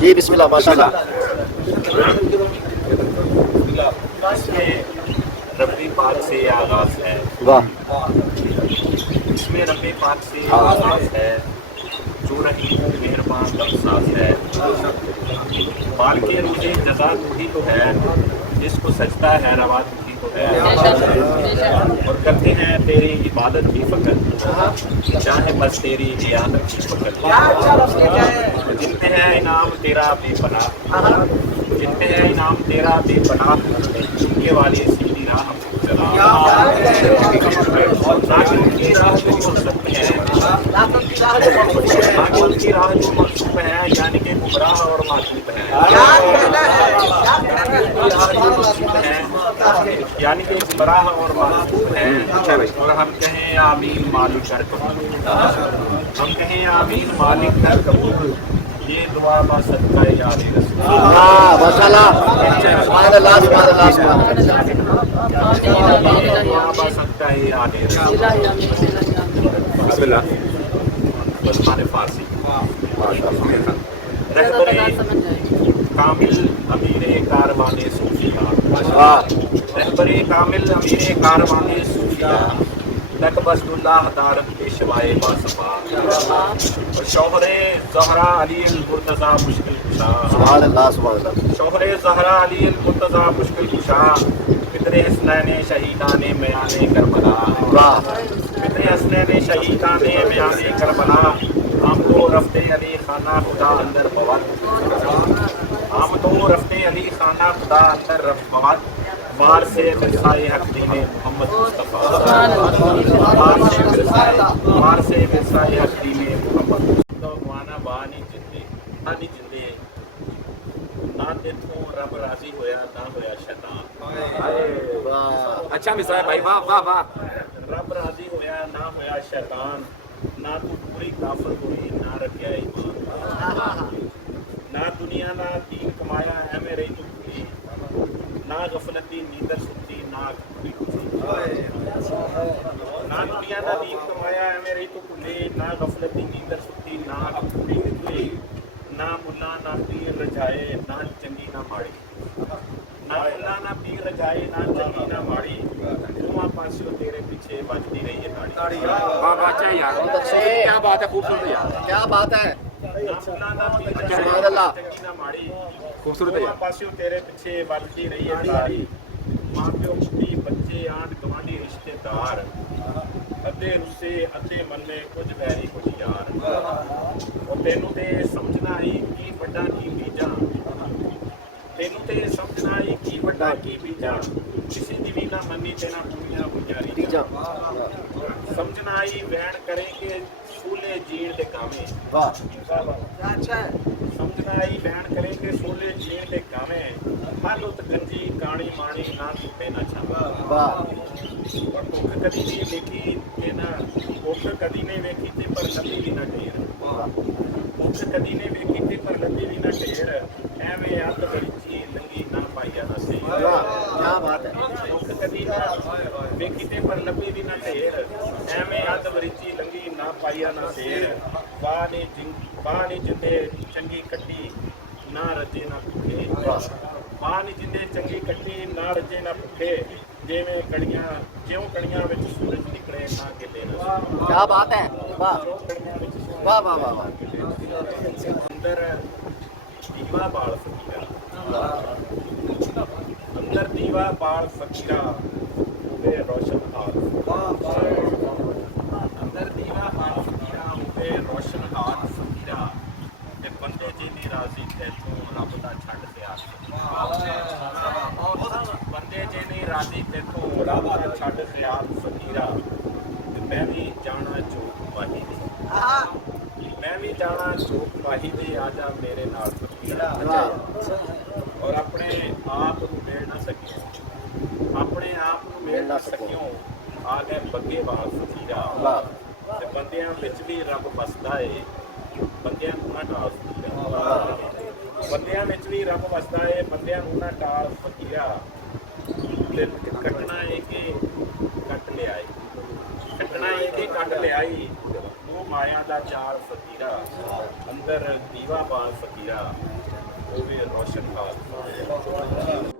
جی بسم اللہ ماشاء اللہ. ربی پاک سے آغاز ہے. واہ. اس میں ربی پاک سے آغاز ہے جو رحیم مہربان بخشاس ہے. مال کے روزے جزا تو ہی تو ہے جس کو سجدہ ہے روا تو ہی تو ہے. اور کرتے ہیں تیری عبادت کی فقط چاہے بس تیری عیادت کی فقط. جن میں ہے انعام تیرا بے پناہ جن میں ہے انعام تیرا بے پناہ یہ والی سیدھی راہ ہم کو چلا. ناکن کی راہ جو منصوب ہے ناکن کی راہ جو منصوب ہے یعنی کہ گمراہ اور معذور ہے. یعنی کہ گمراہ اور معذور ہے. اور ہم کہیں آمین مالک کر قبول. ہم کہیں آمین مالک کر قبول. یہ دعا با صدقہ یاد رسول. ماشاء اللہ. سبحان اللہ سبحان اللہ سبحان اللہ. دعا با صدقہ یاد رسول. بسم اللہ. بسمان فارسی. رہبر کامل امیر کاروان صوفیہ. رہبر کامل امیر کاروان صوفیہ نقبست اللہ دارت پیشوائے باصفا. شوہر زہرا علی المرتضیٰ مشکل کشا. سبحان اللہ سبحان اللہ. شوہر زہرا علی المرتضیٰ مشکل کشا فطر حسنین شہیدان میان کربلا. فطر حسنین شہیدان میان کربلا. ہم تو رفتے علی خانہ خدا اندر بوت. ہم تو رفتے علی خانہ خدا اندر بوت. مار سے ورثائے حق دین محمد مصطفیٰ. مار سے ورثائے حق دین محمد مانا بانی جندے بانی جندے نہ تیتھوں رب راضی ہویا نہ ہویا شیطان. اچھا مثال بھائی. واہ واہ واہ. رب راضی ہویا نہ ہویا شیطان. نہ تو پوری کافر ہوئی نہ رکھیا ایمان. نہ دنیا نہ دین کمایا ایویں رہی تو پوری. نہ غفلتی نیندر ستی نہ پوری خوشی. نہ دنیا نہ دین کمایا ایویں رہی تو پوری. نہ غفلتی نیندر ستی نہ پوری خوشی. نہ ملا نہ پیر رجائے نہ چنگی نہ ماڑی. نہ ملا نہ پیر رجائے نہ چنگی نہ ماڑی. تمہاں پاسیوں تیرے پیچھے بجتی رہی ہے تاڑی. واہ واہ. اچھا یار کیا بات ہے. خوبصورت یار. کیا بات ہے. سبحان اللہ. خوبصورت ہے. پاسیوں تیرے پیچھے بجتی رہی ہے تاڑی. ماں پیو بڈھی بچے آنٹ گوانڈی رشتے دار ادھے رسے ادھے منے کچھ ویری کچھ یار. اور تینوں تے سمجھنا ہی کی بڑا کی بیجا. تینوں تے سمجھنا ہی کی بڑا کی بیجا. کسی دی بھی نہ منی تے نہ پوریاں گزاری. سمجھنا ہی وین کریں کہ سولے جین دے کامے. سمجھنا ہی وین کریں کہ سولے جین دے کامے. حالت گنجی کاڑی ماڑی نہ ٹوٹے نہ چھاوا. اور بھوک کدی نہیں ویکھی تے نہ بھوک کدی نہیں ویکھی تے پر لبی بھی نہ ڈھیر. بھوک کدی نہیں ویکھی تے پر لبی بھی نہ ڈھیر. ایویں یاد بڑی لنگی نہ پائیا نہ سیر. کیا بات ہے. بھوک کدی نہ ویکھی تے پر لبی بھی نہ ڈھیر. ایویں یاد بڑی لنگی نہ پائیا نہ سیر. واہ نی جندے چنگی کٹی نہ رجے نہ بھوکے. ماں نی جندے چنگی کٹی نہ رجے نہ بھوکے. جیویں کڑیاں جیوں کڑیاں وچ سورج نکلے نہ کتے نہ. کیا بات ہے. واہ واہ واہ واہ. اندر دیوا بال فقیرا. اندر دیوا بال فقیرا ہوے روشن حال. اندر دیوا بال فقیرا ہوے روشن حال فقیرا. تے بندے جی دی راضی تیتھوں رب دا چھڈ خیال. بندے جی نہیں راضی تیتھوں رب دا چھڈ خیال فقیرا. میں بھی جانا چوک واہی. میں بھی جانا چوک ਭਾਈ ਦੇ ਆ ਜਾ ਮੇਰੇ ਨਾਲ ਫਕੀਰਾ ਔਰ ਆਪਣੇ ਆਪ ਨੂੰ ਮਿਲ ਨਾ ਸਕਿਓ ਆਪਣੇ ਆਪ ਨੂੰ ਮਿਲ ਨਾ ਸਕਿਓ ਆ ਗਏ ਬੱਗੇ ਵਾਲ ਫਕੀਰਾ ਤੇ ਬੰਦਿਆਂ ਵਿੱਚ ਵੀ ਰੱਬ ਵਸਦਾ ਏ ਬੰਦਿਆਂ ਨੂੰ ਨਾ ਟਾਲ ਬੰਦਿਆਂ ਵਿੱਚ ਵੀ ਰੱਬ ਵਸਦਾ ਏ ਬੰਦਿਆਂ ਨੂੰ ਨਾ ਟਾਲ ਫਕੀਰਾ ਤੇ ਕੱਟਣਾ ਏ ਕਿ ਕੱਟ ਲਿਆਈ ਕੱਟਣਾ ਏ ਕਿ ਕੱਟ ਲਿਆਈ ਉਹ ਮਾਇਆ ਦਾ ਚਾਲ ਫਕੀਰਾ ਅੰਦਰ ਦੀਵਾ ਬਾਲ ਫਕੀਰਾ ਉਹ ਵੀ ਰੋਸ਼ਨ ਹਾਲ